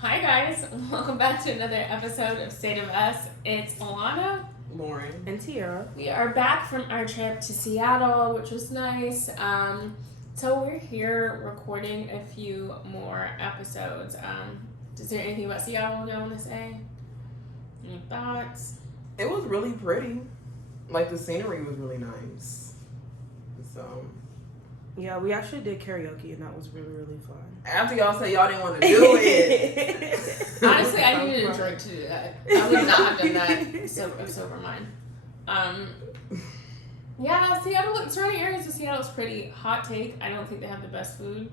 Hi guys, welcome back to another episode of State of Us. It's Alana, Lauren, and Tiara. We are back from our trip to Seattle, which was nice. So we're here recording a few more episodes. Is there anything about Seattle y'all want to say? Any thoughts? it was really pretty. Like, the scenery was really nice. So, Yeah, we actually did karaoke, and that was really, really fun. after y'all say y'all didn't want to do it. Honestly, I needed a drink to do that. I would not have done that sober mind. Yeah, Seattle, surrounding areas of Seattle is pretty. Hot take, I don't think they have the best food.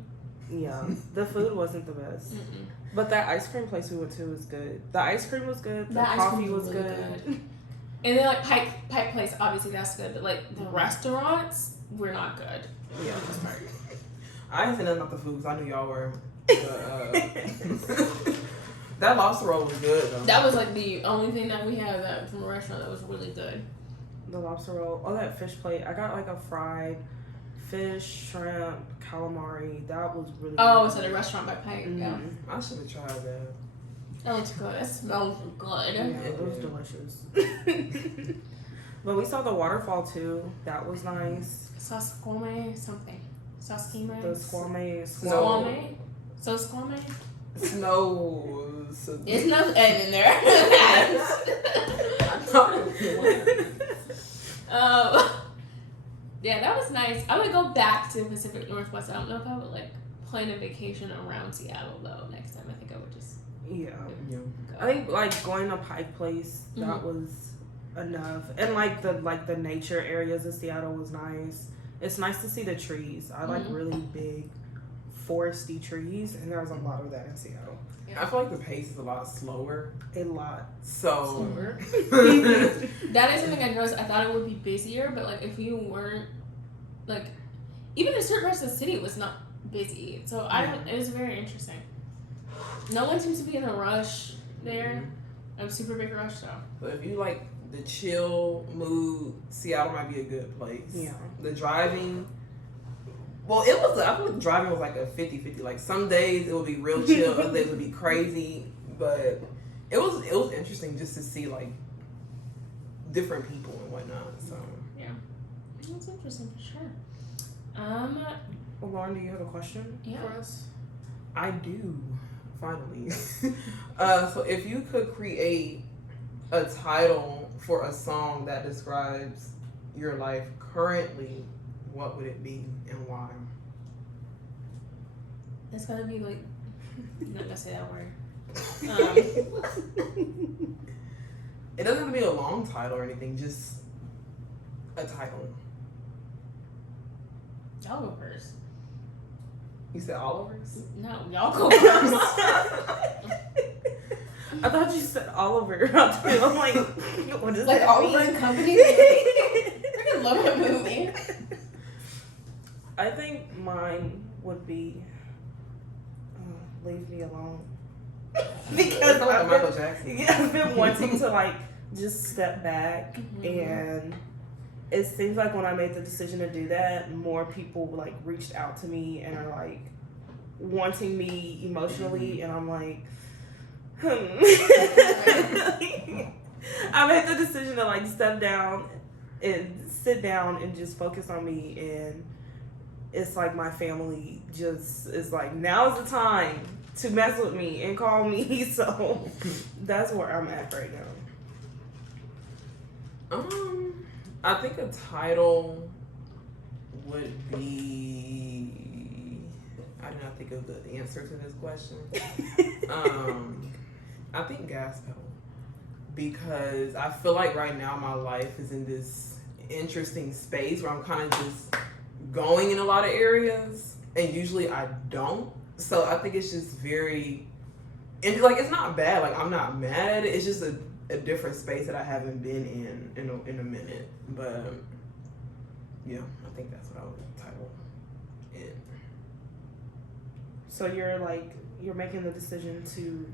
Yeah, the food wasn't the best. Mm-mm. But that ice cream place we went to was good. The ice cream was good. The coffee was really good. And then, like, Pike Place, obviously that's good. But, like, the restaurants were not good. Yeah. I didn't say nothing about the food because I knew y'all were. But, that lobster roll was good, though. That was, like, the only thing that we had from a restaurant that was really good. The lobster roll. Oh, that fish plate. I got, like, a fried fish, shrimp, calamari. That was really Oh, good. so the restaurant by Pike, yeah. I should have tried that. That looks good. It smells good. Yeah, it was delicious. But we saw the waterfall, too. That was nice. Sasquame something. Sasquime? The squame. Squame? So squame? Snow. There's no N in there. Yeah, that was nice. I would go back to the Pacific Northwest. I don't know if I would like plan a vacation around Seattle though. Next time, I think I would just Yeah. Yeah. I think like going to Pike Place, that was enough. And like the nature areas of Seattle was nice. It's nice to see the trees. I like really big foresty trees, and there's a lot of that in Seattle. I feel like the pace is a lot slower. A lot. So That is something I noticed. I thought it would be busier, but like if you weren't like even in certain parts of the city, it was not busy. So it was very interesting. No one seems to be in a rush there. A super big rush though. But if you like the chill mood, Seattle might be a good place. Yeah. The driving, well, I feel like the driving was like a 50-50. Like, some days it would be real chill, other days it would be crazy. But it was interesting just to see, like, different people and whatnot. So, yeah. It was interesting for sure. Well, Lauren, do you have a question for us? I do, finally. So if you could create a title for a song that describes your life currently, what would it be and why? It's gotta be like I'm not gonna say that word. It doesn't have to be a long title or anything, just a title. Y'all go first. You said Oliver's? No, y'all go first. I thought you said Oliver. I'm like, what is Like that Oliver mean? and Company? I love that movie. I think mine would be Leave Me Alone. Because Like Michael Jackson. I've been wanting to like just step back, and it seems like when I made the decision to do that, more people like reached out to me and are like wanting me emotionally, and I'm like, I made the decision to like step down and sit down and just focus on me, and it's like my family just is like, now's the time to mess with me and call me. So that's where I'm at right now. I think a title would be, I did not think of the answer to this question. I think gas pedal, because I feel like right now my life is in this interesting space where I'm kind of just going in a lot of areas, and usually I don't. So I think it's just very, and like, it's not bad. Like, I'm not mad at it. It's just a different space that I haven't been in a minute. But yeah, I think that's what I would title it. So you're making the decision to,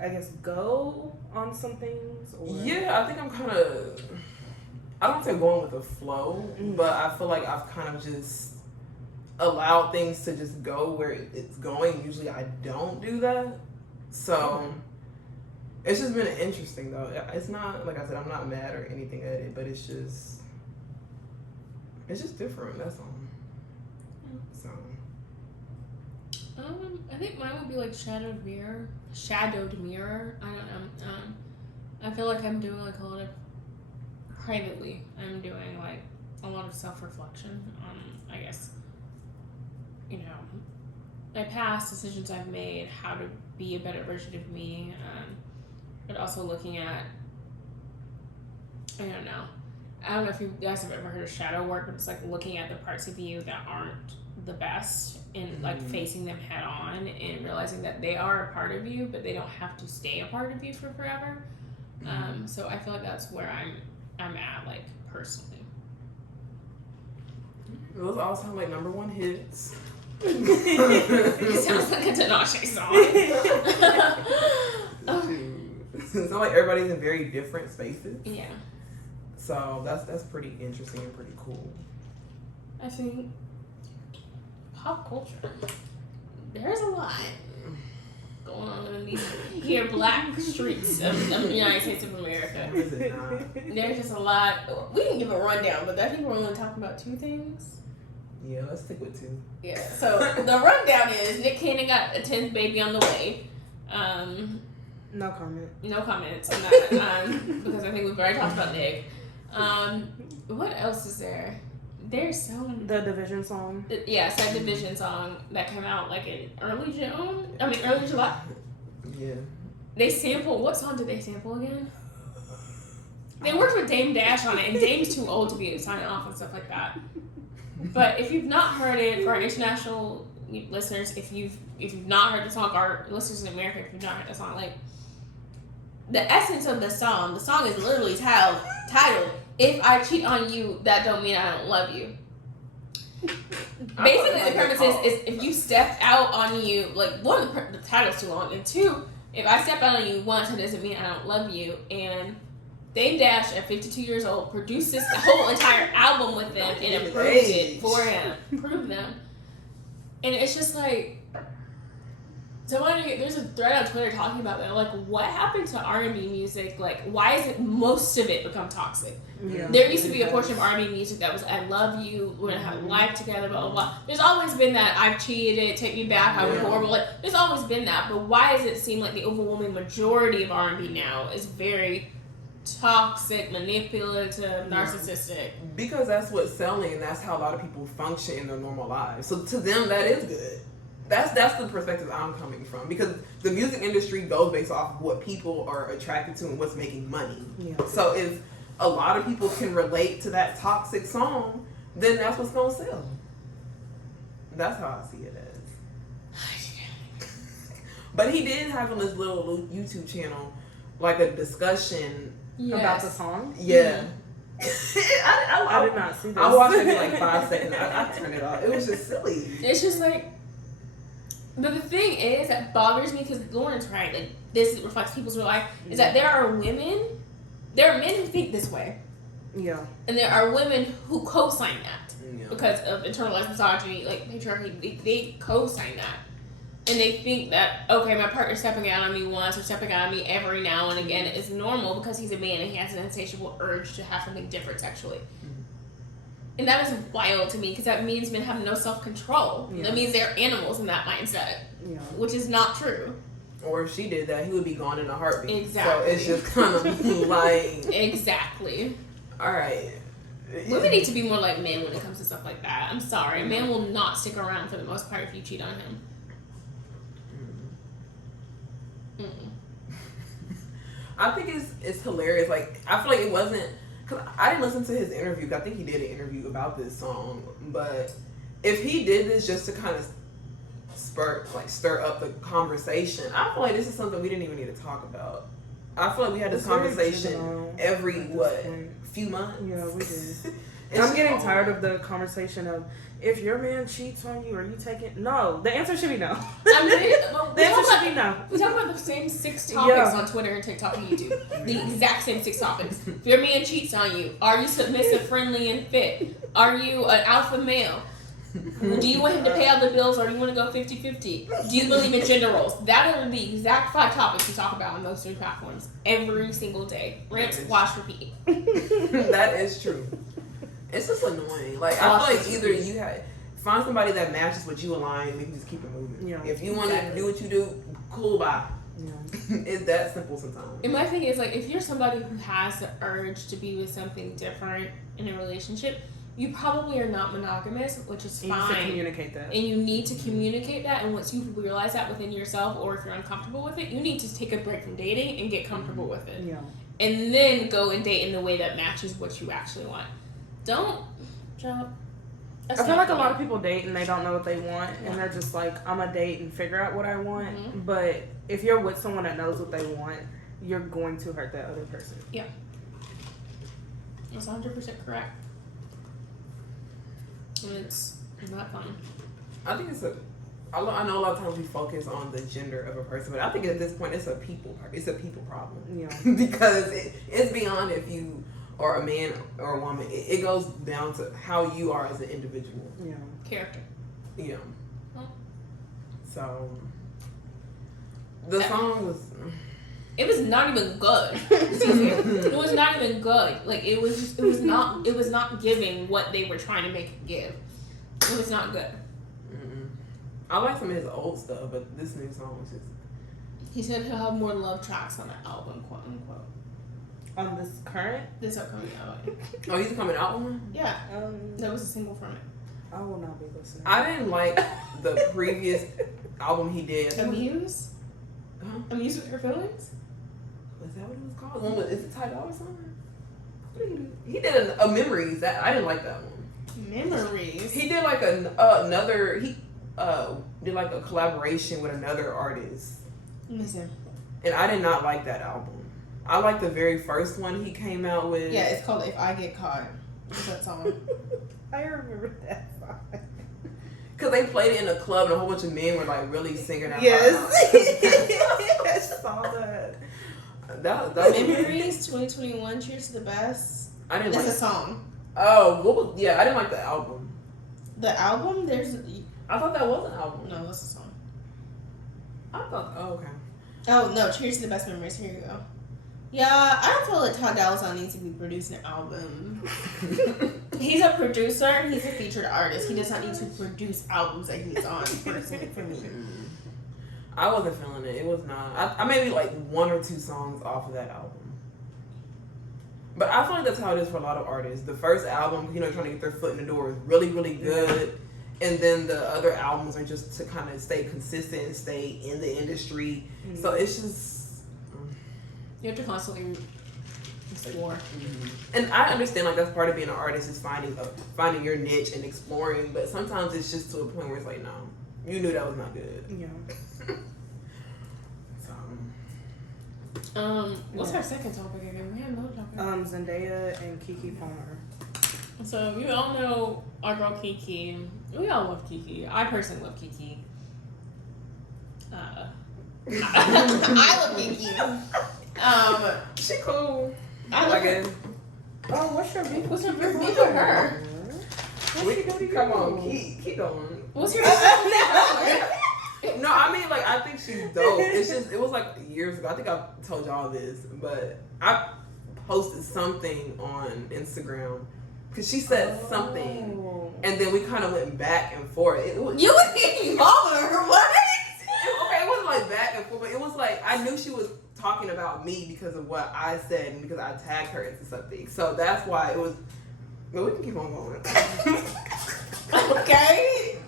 I guess, go on some things? Or? Yeah, I think I'm kind of, I don't say going with the flow, but I feel like I've kind of just allowed things to just go where it's going. Usually I don't do that. So it's just been interesting though. It's not, like I said, I'm not mad or anything at it, but it's just different. That's all. So I think mine would be like Shadowed Mirror. I don't know. I feel like I'm doing like a lot of privately. I'm doing like a lot of self-reflection on, I guess, you know, my past decisions I've made, how to be a better version of me, but also looking at, I don't know if you guys have ever heard of shadow work, but it's like looking at the parts of you that aren't the best and like facing them head on and realizing that they are a part of you, but they don't have to stay a part of you for forever. So I feel like that's where I'm at, like, personally. Those all sound like number one hits. It sounds like a Tinashe song. It sounds like everybody's in very different spaces. Yeah. So that's pretty interesting and pretty cool. I think pop culture, there's a lot going on in these here black streets of the United States of America. Is it not? There's just a lot. We didn't give a rundown, but I think we're only talking about 2 things. Yeah, let's stick with 2. Yeah. So the rundown is Nick Cannon got a 10th baby on the way. No comment. No comments on that, because I think we've already talked about Nick. What else is there? There's some. The Division song. Yeah, Side Division song that came out like in early July. Yeah. They sampled. What song did they sample again? They worked with Dame Dash on it, and Dame's too old to be signing off and stuff like that. But if you've not heard it, for our international listeners, if you've not heard the song, our listeners in America, if you've not heard the song, like, the essence of the song is literally titled, "If I cheat on you, that don't mean I don't love you." Basically, the premise is if you step out on you, like, one, the title's too long, and 2, if I step out on you once, it doesn't mean I don't love you. And Dame Dash, at 52 years old, produced this whole entire album with them and approved it for him. Approved them. And it's just like, there's a thread on Twitter talking about that. Like, what happened to R&B music? Like, why is it most of it become toxic? Yeah. There used to be a portion of R&B music that was, I love you, we're gonna have a life together, blah, blah, blah. There's always been that, I've cheated, take me back, I was horrible. Like, there's always been that. But why does it seem like the overwhelming majority of R&B now is very toxic, manipulative, narcissistic? Because that's what's selling, and that's how a lot of people function in their normal lives. So to them, that is good. That's the perspective I'm coming from, because the music industry goes based off of what people are attracted to and what's making money. Yeah. So if a lot of people can relate to that toxic song, then that's what's gonna sell. That's how I see it as. But he did have on this little YouTube channel like a discussion about the song. Yeah. I did not see this. I watched it in like 5 seconds. I turned it off. It was just silly. It's just like, but the thing is that bothers me, because Lauren's right, like, this reflects people's real life, is that there are men who think this way. Yeah. And there are women who co-sign that Yeah. because of internalized misogyny, like patriarchy. They co-sign that. And they think that, okay, my partner stepping out on me once or stepping out on me every now and again is normal because he's a man and he has an insatiable urge to have something different sexually. And that is wild to me, because that means men have no self-control. Yeah. That means they're animals in that mindset, Yeah. which is not true. Or if she did that, he would be gone in a heartbeat. Exactly. So it's just kind of like, Exactly. all right. Women need to be more like men when it comes to stuff like that. I'm sorry. A man will not stick around for the most part if you cheat on him. I think it's hilarious. Like, I feel like it wasn't, because I didn't listen to his interview. I think he did an interview about this song. But if he did this just to kind of stir up the conversation, I feel like this is something we didn't even need to talk about. I feel like we had this conversation every, few months? Yeah, we did. And I'm getting tired of the conversation of, if your man cheats on you, are you taking... No, the answer should be no. The answer should be no. We talk about the same 6 topics on Twitter and TikTok and YouTube. The exact same 6 topics. If your man cheats on you, are you submissive, friendly, and fit? Are you an alpha male? Do you want him to pay all the bills or do you want to go 50-50? Do you believe in gender roles? That are the exact 5 topics we talk about on those 3 platforms every single day. Rinse, wash, repeat. That is true. It's just annoying. Like, I feel like either you find somebody that matches what you align and we can just keep it moving. Yeah. If you want to do what you do, cool, bye. Yeah. It's that simple sometimes. And my thing is, like, if you're somebody who has the urge to be with something different in a relationship, you probably are not monogamous, which is fine. You need to communicate that. And you need to communicate that. And once you realize that within yourself, or if you're uncomfortable with it, you need to take a break from dating and get comfortable with it. Yeah. And then go and date in the way that matches what you actually want. Don't jump. I feel like a lot of people date and they don't know what they want, and they're just like, I'm gonna date and figure out what I want. Mm-hmm. But if you're with someone that knows what they want, you're going to hurt that other person. Yeah. That's 100% correct. And it's not fun. I think I know a lot of times we focus on the gender of a person, but I think at this point it's a people problem. Yeah. Because it's beyond if you are a man or a woman. It goes down to how you are as an individual. Yeah. Character. Yeah. Huh? So the song was. It was not even good. It was not even good. Like it was not giving what they were trying to make it give. It was not good. Mm-mm. I like some of his old stuff, but this new song was just. He said he'll have more love tracks on the album, quote unquote. On this current? This upcoming album. Oh, he's coming out with one? Yeah. That was a single from it. I will not be listening. I didn't like the previous album he did. Amuse? Huh? Amuse with Your Feelings? Was that what it was called? One with, is it Ty Dolla Sign? He did a Memories. That I didn't like that one. Memories? He did like another. He did like a collaboration with another artist. Listen. And I did not like that album. I like the very first one he came out with. Yeah, it's called If I Get Caught. What's that song? I remember that song. Because they played it in a club and a whole bunch of men were like really singing that. I saw that. That Memories 2021. Cheers to the best. I didn't That's like a song. Oh, what was, yeah, I didn't like the album. The album? I thought that was an album. No, that's a song. I thought. Oh, okay. Oh no! Cheers to the best memories. Here you go. Yeah, I don't feel like Ty Dolla Sign needs to be producing an album. He's a producer. He's a featured artist. He does not need to produce albums that he's on. Personally, for me. I wasn't feeling it. It was not. I maybe like 1 or 2 songs off of that album. But I feel like that's how it is for a lot of artists. The first album, trying to get their foot in the door is really, really good. And then the other albums are just to kind of stay consistent and stay in the industry. Mm-hmm. So it's just... You have to constantly explore. Mm-hmm. And I understand like that's part of being an artist is finding your niche and exploring. But sometimes it's just to a point where it's like, no, you knew that was not good. Yeah. What's our second topic again? We have no topic. Zendaya and Kiki Palmer. So you all know our girl Kiki. We all love Kiki. I personally love Kiki. I love Kiki. She cool. I like it. Oh, what's your beef? What's your beef with her? Come on, keep going. What's your beef with her? No, I mean, like, I think she's dope. It's just, it was like years ago. I think I told y'all this, but I posted something on Instagram because she said something, and then we kind of went back and forth. You was Kiki Palmer, what? Okay, it wasn't like back and forth, but it was like I knew she was talking about me because of what I said and because I tagged her into something. So that's why it was. But we can keep on going. Okay.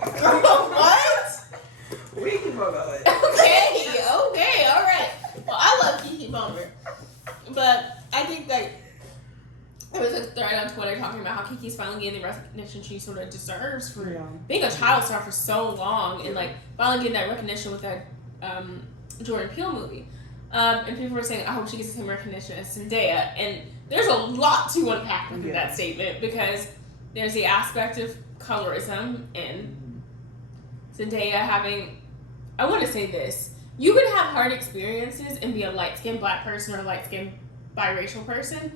What? We can keep on going. Okay, all right. Well, I love Kiki Palmer, but I think that there was a thread on Twitter talking about how Kiki's finally getting the recognition she sort of deserves for being a child star for so long and like finally getting that recognition with that Jordan Peele movie. And people were saying, I hope she gets the same recognition as Zendaya. And there's a lot to unpack within that statement because there's the aspect of colorism and Zendaya having, I want to say this, you can have hard experiences and be a light-skinned black person or a light-skinned biracial person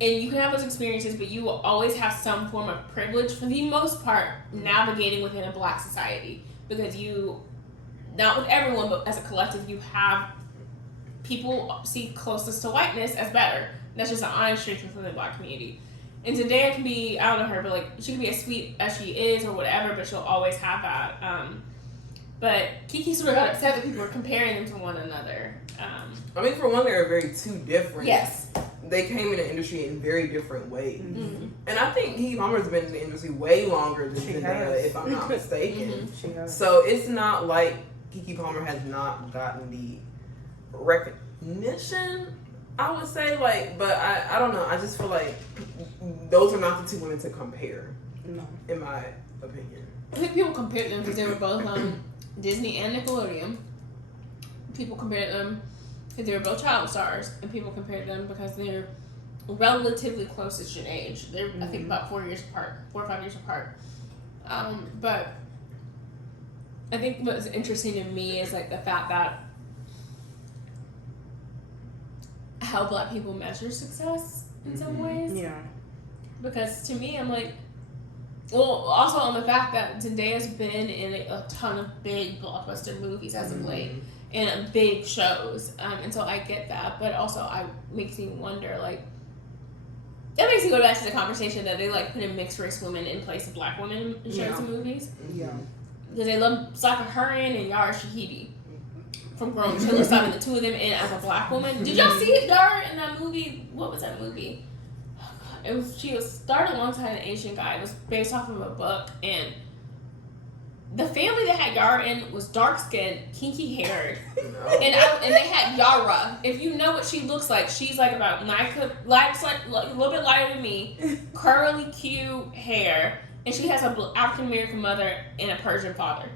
and you can have those experiences, but you will always have some form of privilege for the most part navigating within a Black society, because you, not with everyone, but as a collective, you have people see closest to whiteness as better. That's just an honest truth within the Black community. And Zendaya can be, I don't know her, but like she can be as sweet as she is or whatever, but she'll always have that. But Kiki sort of got upset that people were comparing them to one another. I mean, for one, they're very two different. Yes. They came in the industry in very different ways. Mm-hmm. And I think Kiki Palmer's been in the industry way longer than Zendaya, if I'm not mistaken. Mm-hmm. She has. So it's not like Kiki Palmer has not gotten the recognition, I would say. Like, but I don't know. I just feel like those are not the two women to compare, No. in my opinion. I think people compared them because they were both on Disney and Nickelodeon. People compared them because they were both child stars, and people compared them because they're relatively closest in age. They're I think about 4 years apart, 4 or 5 years apart. But I think what's interesting to me is like the fact that how Black people measure success in some ways. Yeah. Because to me, I'm like, well, also on the fact that Zendaya's been in a ton of big blockbuster movies as of late, and big shows, and so I get that, but also makes me wonder, like, that makes me go back to the conversation that they like putting mixed race women in place of Black women in shows and movies. Yeah. Because they love Saka Hurin and Yara Shahidi from Grown Chiller, starting the two of them in as a Black woman. Did y'all see Yara in that movie? What was that movie? She was started alongside an Asian guy. It was based off of a book, and the family that had Yara in was dark skinned, kinky haired, and they had Yara. If you know what she looks like, she's like about a little bit lighter than me, curly, cute hair, and she has an African American mother and a Persian father.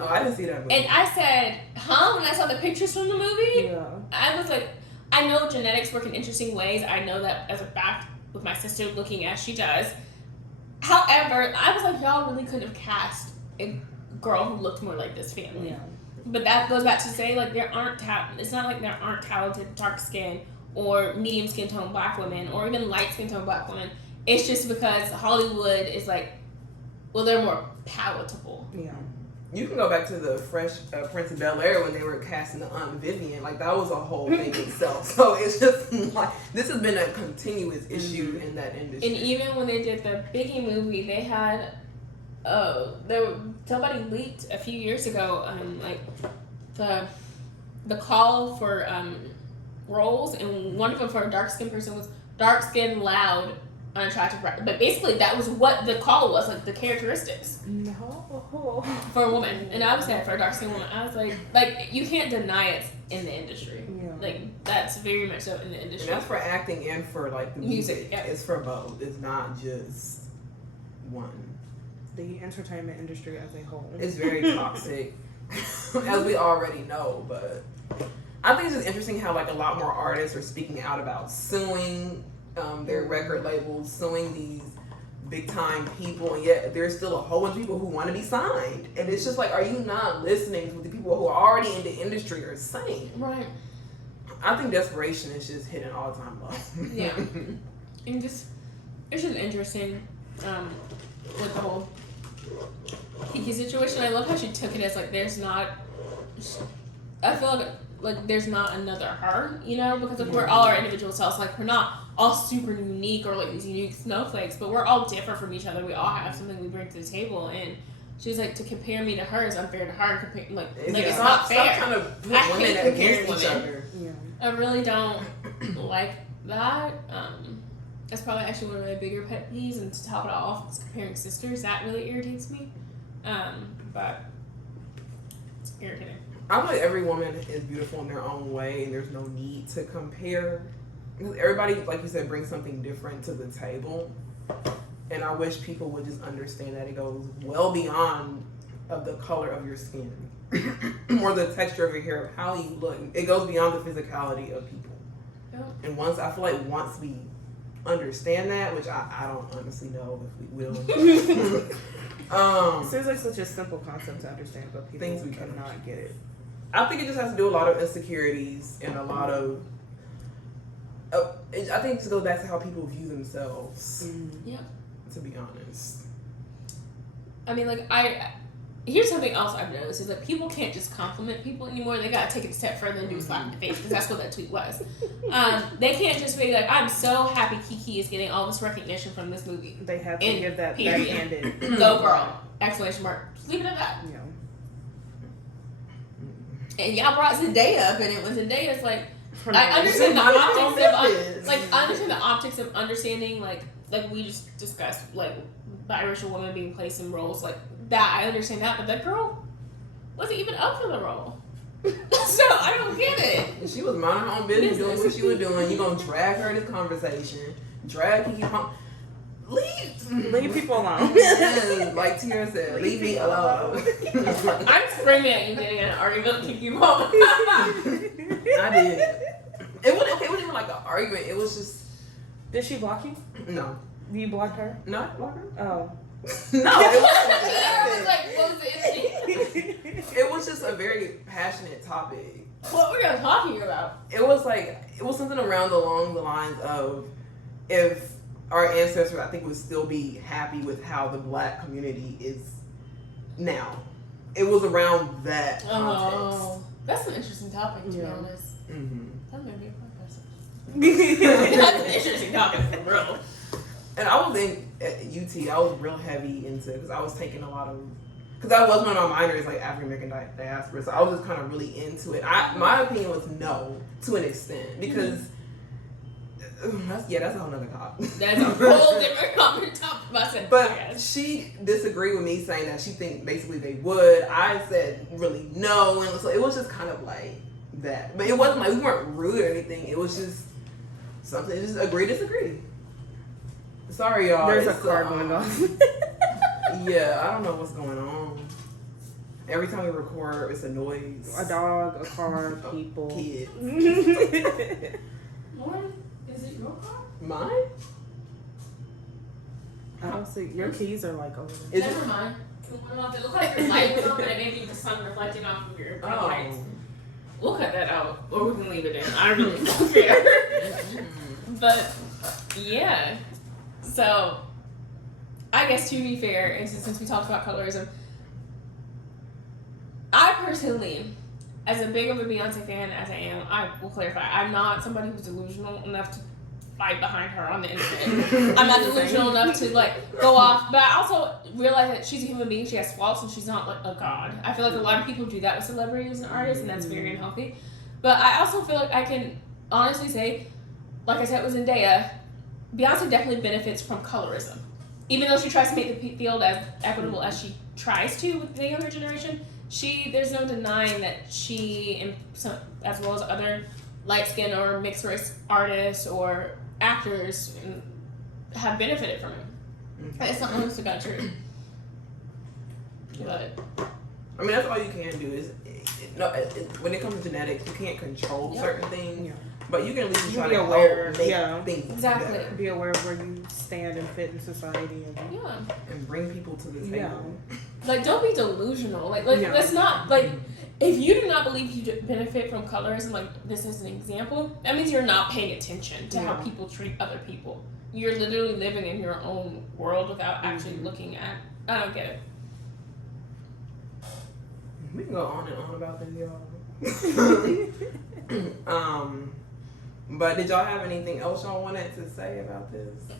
Oh, I didn't see that movie. And I said, huh? When I saw the pictures from the movie, Yeah. I was like, I know genetics work in interesting ways. I know that as a fact with my sister looking as she does. However, I was like, y'all really could have cast a girl who looked more like this family. Yeah. But that goes back to say, like, it's not like there aren't talented dark skin or medium skin tone Black women or even light skin tone Black women. It's just because Hollywood is like, well, they're more palatable. Yeah. You can go back to the Fresh Prince of Bel-Air when they were casting the Aunt Vivian. Like, that was a whole thing itself. So it's just like, this has been a continuous issue in that industry. And even when they did the Biggie movie, they had, somebody leaked a few years ago, like, the call for roles, and one of them for a dark-skinned person was dark-skinned, loud, unattractive, but basically that was what the call was, like the characteristics. No. For a woman, and I was saying for a dark skinned woman, I was like you can't deny it in the industry. Yeah. Like that's very much so in the industry. And that's for acting and for like the music. Yeah. It's for both. It's not just one. The entertainment industry as a whole. It's very toxic, as we already know. But I think it's just interesting how like a lot more artists are speaking out about suing their record labels, suing these big time people, and yet there's still a whole bunch of people who want to be signed. And it's just like, are you not listening to what the people who are already in the industry are saying? Right. I think desperation is just hitting all time low. Yeah. And just it's just interesting with the whole Kiki situation. I love how she took it as like there's not. I feel like there's not another her, you know, because like, we're all our individual selves. Like we're not all super unique or like these unique snowflakes, but we're all different from each other. We all have something we bring to the table, and she's like, to compare me to her is unfair to her. It's not fair. Stop trying to put I women hate against each comparing other. Yeah. I really don't like that. That's probably actually one of my bigger pet peeves, and to top it off, is comparing sisters. That really irritates me. But it's irritating. I feel like every woman is beautiful in their own way, and there's no need to compare. Because everybody, like you said, brings something different to the table. And I wish people would just understand that it goes well beyond of the color of your skin or the texture of your hair, of how you look. It goes beyond the physicality of people. Yep. And I feel like once we understand that, which I don't honestly know if we will. It seems like such a simple concept to understand, but people cannot get it. I think it just has to do with a lot of insecurities and a lot of I think it just goes back to how people view themselves. Yeah. To be honest. I mean, like, here's something else I've noticed is that people can't just compliment people anymore. They gotta take it a step further and do a slap in the face, because that's what that tweet was. They can't just be like, I'm so happy Kiki is getting all this recognition from this movie. They have to give that period. backhanded. Go girl! Exclamation mark. Just leave it at that. Yeah. And y'all brought Zendaya up, and it was Zendaya's like, For I no understand the reason. optics of I understand the optics of understanding like we just discussed, like biracial women being placed in roles like that. I understand that, but that girl wasn't even up for the role. So I don't get it. She was minding her own business, doing what she was doing. You gonna drag her in this conversation, drag Kiki home. Leave people alone. Yes, like Tierra said, leave me alone. I'm screaming at you getting in an argument with Kiki Mom. I did. It wasn't even like an argument. It was just. Did she block you? No. You blocked her? Not block her? Oh. No, it wasn't. I was like, what was the issue? It was just a very passionate topic. What were you talking about? It was something along the lines of if our ancestors, I think, would still be happy with how the Black community is now. It was around that context. Oh, that's an interesting topic, to be honest. Mm-hmm. That may be a podcast. That's an interesting topic for real. And I was at UT. I was real heavy into, because I was taking a lot of, because I was one of my minors, like African American diaspora. So I was just kind of really into it. My opinion was no, to an extent, because that's a whole nother topic. That's a whole different topic. But she disagreed with me, saying that she think basically they would. I said really no, and so it was just kind of like that. But it wasn't like we weren't rude or anything. It was just something. Just agree, disagree. Sorry, y'all. There's a car going off. Yeah, I don't know what's going on. Every time we record, it's a noise. A dog, a car, people. Kids. Lauren, is it your car? Mine? I don't see. Your keys are like over there. Never mind. It looks like your light was on, and maybe the sun reflecting off of your lights. We'll cut that out, or we can leave it in. I really don't care. But yeah, so I guess to be fair, and since we talked about colorism, I personally, as a big of a Beyonce fan as I am, I will clarify, I'm not somebody who's delusional enough to fight behind her on the internet. I'm not delusional enough to go off, but I also realize that she's a human being. She has faults, and she's not like a god. I feel like a lot of people do that with celebrities and artists, and that's very unhealthy. But I also feel like I can honestly say, like I said with Zendaya, Beyonce definitely benefits from colorism. Even though she tries to make the field as equitable as she tries to with the younger generation, there's no denying that she, and some, as well as other light-skinned or mixed-race artists or actors, have benefited from it. Mm-hmm. It's not honest to God true. But I mean, that's all you can do is, when it comes to genetics, you can't control certain things. Yeah. But you can at least try to aware, make things exactly better. Be aware of where you stand and fit in society, and bring people to the table. Like, don't be delusional. Let's not if you do not believe you benefit from colorism, like this is an example, that means you're not paying attention to how people treat other people. You're literally living in your own world without actually looking at. I don't get it. We can go on and on about this, y'all. But did y'all have anything else y'all wanted to say about this?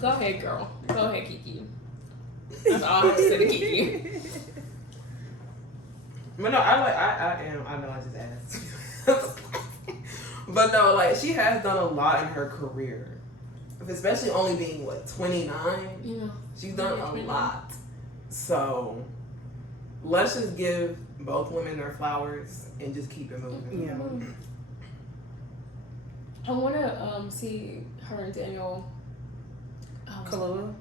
Go ahead, girl. Go ahead, Kiki. That's all I have to say to Kiki. But no, I know I just asked. But no, she has done a lot in her career. Especially only being, 29? Yeah. She's done a lot. So, let's just give both women their flowers and just keep it moving. Yeah. I want to see her and Daniel. Kahlua?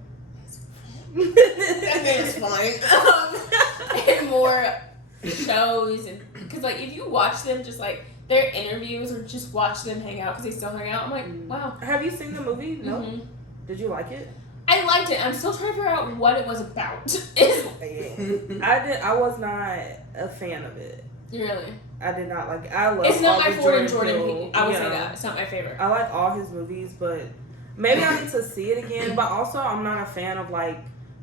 That man is fine. And more shows, and because if you watch them, just their interviews, or just watch them hang out, because they still hang out, I'm like, wow. Have you seen the movie? No. Mm-hmm. Did you like it? I liked it. I'm still trying to figure out what it was about. I was not a fan of it. Really? I did not like. I love. It's not all my the Jordan Peele. I would say that. It's not my favorite. I like all his movies, but maybe I need to see it again. But also, I'm not a fan of like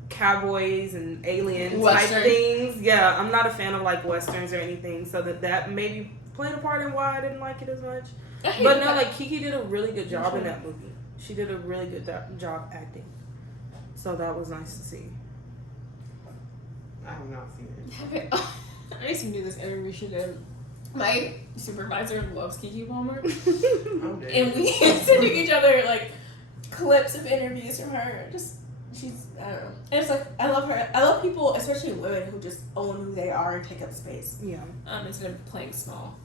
cowboys and alien type things. Yeah, I'm not a fan of like westerns or anything. So that maybe played a part in why I didn't like it as much. But no, like Kiki did a really good job in that movie. She did a really good job acting. So that was nice to see. I have not seen it. I used to do this interview she did. My supervisor loves Kiki Palmer. And we send each other like clips of interviews from her. She's, I don't know. And it's like, I love her. I love people, especially women, who just own who they are and take up space. Yeah. Instead of playing small.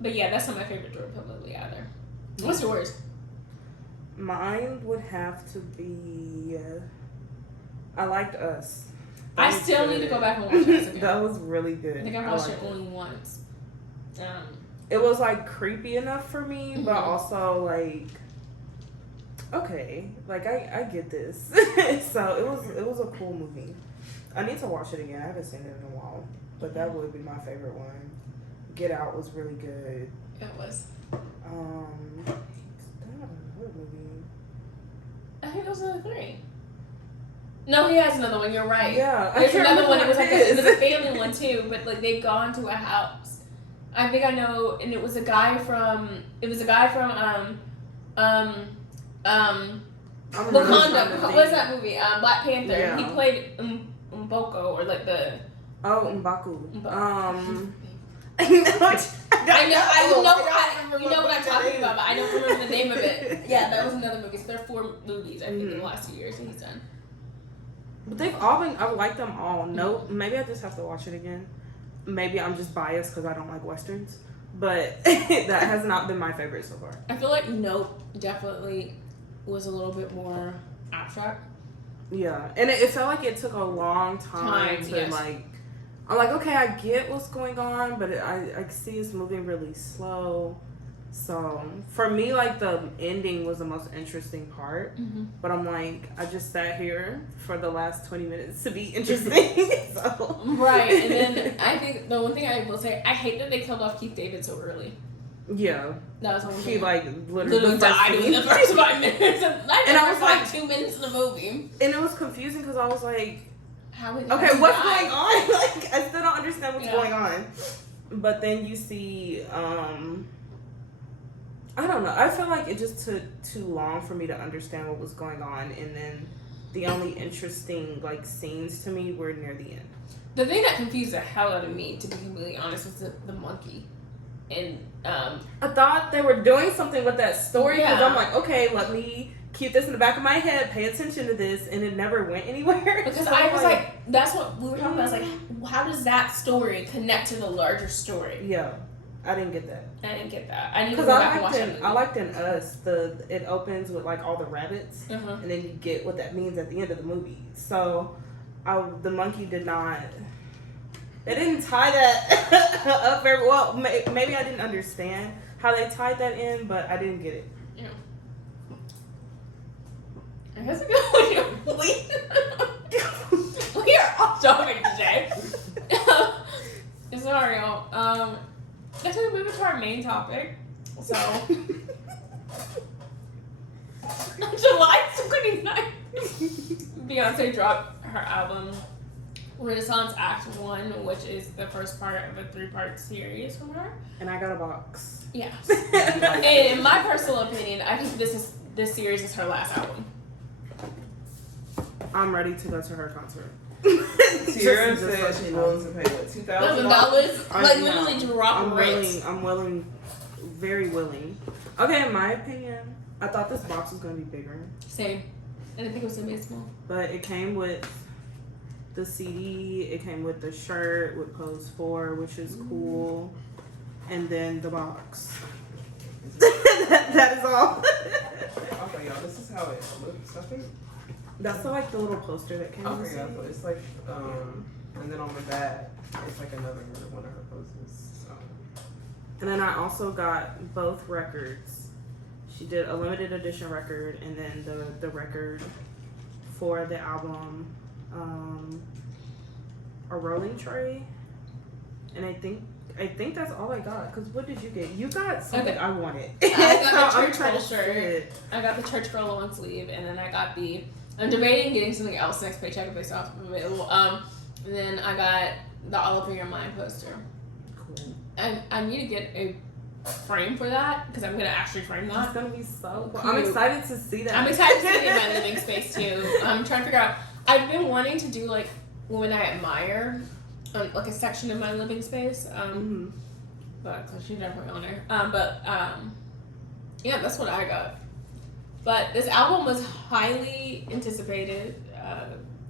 But yeah, that's not my favorite Jordan Peele movie either. What's yours? Mine would have to be. I liked Us. I still need to go back and watch Us again. That was really good. I think I watched it only once. It was like creepy enough for me, but also like, okay, like I get this. So it was a cool movie. I need to watch it again. I haven't seen it in a while, but that would be my favorite one. Get Out was really good. It was. What movie? I think those are the three. No, he has another one. You're right. Yeah, there's another one. It was like it was a family one too, but like they've gone to a house. I think I know, and it was a guy from. Wakanda. What is that movie? Black Panther. Yeah. He played Mboko or like the. Oh, M'Baku. I know what I'm talking about, but I don't remember the name of it. Yeah, that was another movie. So there are 4 movies I think in the last 2 years he's done. But they've all been. I like them all. No, maybe I just have to watch it again. Maybe I'm just biased because I don't like westerns. But that has not been my favorite so far. I feel like Nope definitely was a little bit more abstract. Yeah, and it felt like it took a long time to like. I'm like, okay, I get what's going on, but I see it's moving really slow. So for me, like the ending was the most interesting part. But I'm like, I just sat here for the last 20 minutes to be interesting. So. Right, and then I think the one thing I will say, I hate that they killed off Keith David so early. Yeah. That was one He thing. like literally died in the first 5 minutes. And I was like 2 minutes in the movie. And it was confusing because I was like, how is okay, what's going on? Like, I still don't understand what's going on. But then you see, I don't know. I feel like it just took too long for me to understand what was going on, and then the only interesting like scenes to me were near the end. The thing that confused the hell out of me, to be completely honest, was the monkey. And I thought they were doing something with that story because I'm like, okay, let me keep this in the back of my head, pay attention to this, and it never went anywhere. Because so I was like, that's what we were talking about. I was like, how does that story connect to the larger story? Yeah, I didn't get that. I didn't get that. I need to go back and watch it. I liked in Us, it opens with like all the rabbits, and then you get what that means at the end of the movie. So, the monkey did not. They didn't tie that up very well. Maybe I didn't understand how they tied that in, but I didn't get it. Yeah. I guess we are off topic today. Sorry, y'all. Let's move into our main topic. So, July 29th, Beyonce dropped her album Renaissance Act 1, which is the first part of a 3-part series from her. And I got a box. Yes. And in my personal opinion, I think this series is her last album. I'm ready to go to her concert. Sierra said she's willing to pay what, $2,000? Like literally drop rates. I'm willing, very willing. Okay, in my opinion, I thought this box was gonna be bigger. Same. I didn't think it was gonna be small. But it came with the CD, it came with the shirt with Pose 4, which is cool. And then the box. that is all. Okay, y'all, this is how it looks, I think. That's like the little poster that came with the CD. Yeah, so it's like, and then on the back, it's like another one of her posters. So. And then I also got both records. She did a limited edition record, and then the record for the album, a rolling tray. And I think that's all I got. Cause what did you get? You got something I wanted. I got So the I'm church trying girl to see shirt. it. I got the church girl long sleeve, and then I got the. I'm debating getting something else next paycheck if it's available. And then I got the All Up in Your Mind poster. Cool. And I need to get a frame for that because I'm gonna actually frame that. It's gonna be so cool. Cute. I'm excited to see that. I'm excited to see it in my living space too. I'm trying to figure out. I've been wanting to do like women I admire, like a section of my living space. But cause she's definitely on there. Yeah, that's what I got. But this album was highly anticipated.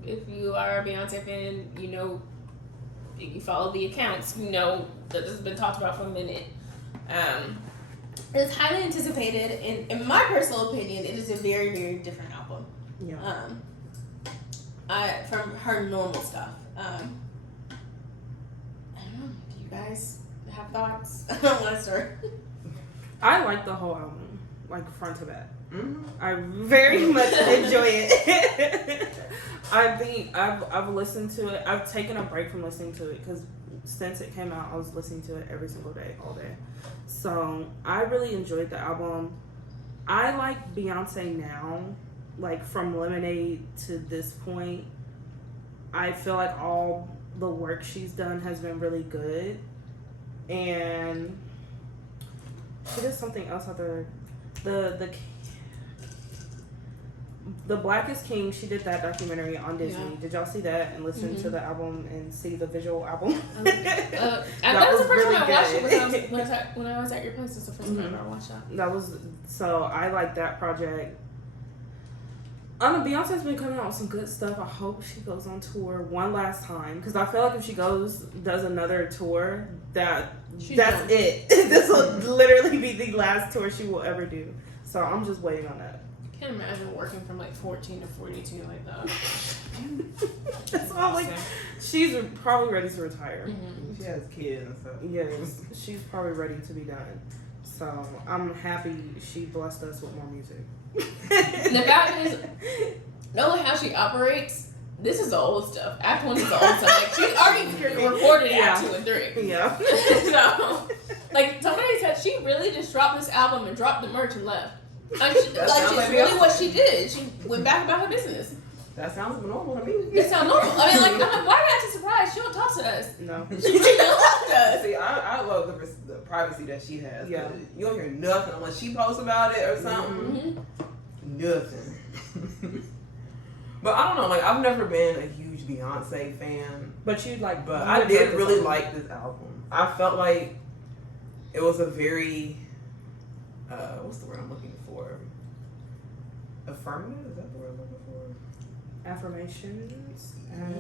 If you are a Beyonce fan, you know, you follow the accounts, you know that this has been talked about for a minute. It's highly anticipated, and in my personal opinion, it is a very, very different album. Yeah. From her normal stuff. I don't know. Do you guys have thoughts? I don't want to start. I like the whole album, like front to back. Mm-hmm. I very much enjoy it. I think I've listened to it. I've taken a break from listening to it because since it came out, I was listening to it every single day, all day. So I really enjoyed the album. I like Beyonce now, like from Lemonade to this point. I feel like all the work she's done has been really good, and she did something else out there. The Black is King, she did that documentary on Disney. Yeah. Did y'all see that and listen to the album and see the visual album? That was the first time I watched it when I was at your place. It's the first time I ever watched that. So I like that project. Beyonce's been coming out with some good stuff. I hope she goes on tour one last time because I feel like if she does another tour, that's it. This will literally be the last tour she will ever do. So I'm just waiting on that. I can't imagine working from like 14 to 42 like that. That's all like she's probably ready to retire. Mm-hmm. She has kids and stuff. Yes, she's probably ready to be done. So I'm happy she blessed us with more music. And the fact is, knowing how she operates, this is the old stuff. Act 1 is the old stuff. Like she already recorded Act 2 and 3. Yeah. So, like somebody said, she really just dropped this album and dropped the merch and left. That's really what she did. She went back about her business. That sounds normal to me. It sounds normal. I mean, like, I'm like, why are you acting surprised? She don't talk to us. No. She don't talk to us. See, I love the privacy that she has. Yeah. You don't hear nothing unless she posts about it or something. Mm-hmm. Nothing. But I don't know. Like, I've never been a huge Beyonce fan. But I did really like this album. I felt like it was a very what's the word I'm looking for? Affirmative? Is that the word I'm looking for? Affirmations.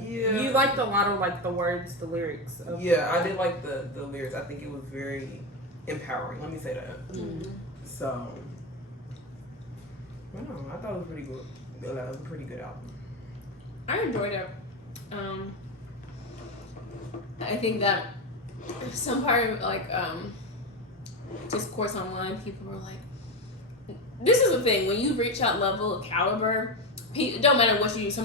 Yeah. You liked a lot of like the words, the lyrics. Yeah, I did like the lyrics. I think it was very empowering. Let me say that. Mm-hmm. So, I don't know. I thought it was pretty good. That was a pretty good album. I enjoyed it. I think that some part of like discourse online, people were like, this is the thing, when you reach that level of caliber, it don't matter what you do,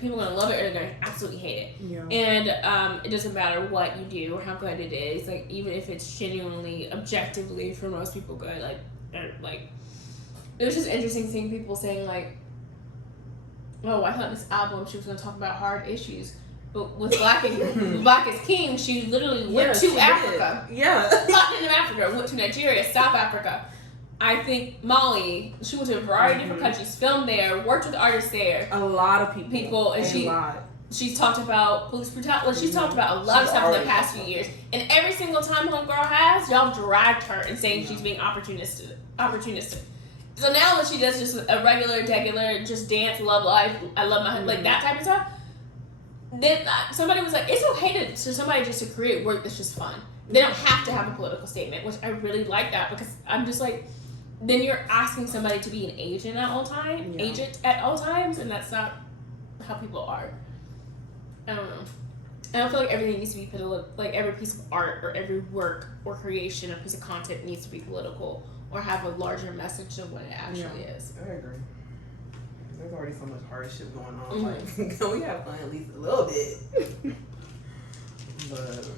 people are gonna love it or they're gonna absolutely hate it. Yeah. And it doesn't matter what you do or how good it is, like even if it's genuinely, objectively for most people good, like it was just interesting seeing people saying like, oh, I thought this album she was gonna talk about hard issues. But with Black is King, she literally went to Africa. Did. Yeah. Continent of Africa, went to Nigeria, South Africa. I think Mali, she went to a variety of different countries, filmed there, worked with artists there. A lot of people. And she's talked about police brutality. She's talked about a lot of stuff in the past few years. And every single time Homegirl has, y'all dragged her and saying she's being opportunistic. So now when she does just a regular, just dance, love life, I love my like that type of stuff, then somebody was like, it's okay for somebody just to create work that's just fun. They don't have to have a political statement, which I really like that because I'm just like, then you're asking somebody to be an agent at all times, and that's not how people are. I don't know. I don't feel like everything needs to be political. Like every piece of art or every work or creation or piece of content needs to be political or have a larger message than what it actually is. I agree. There's already so much hardship going on. Like, can we have fun at least a little bit? But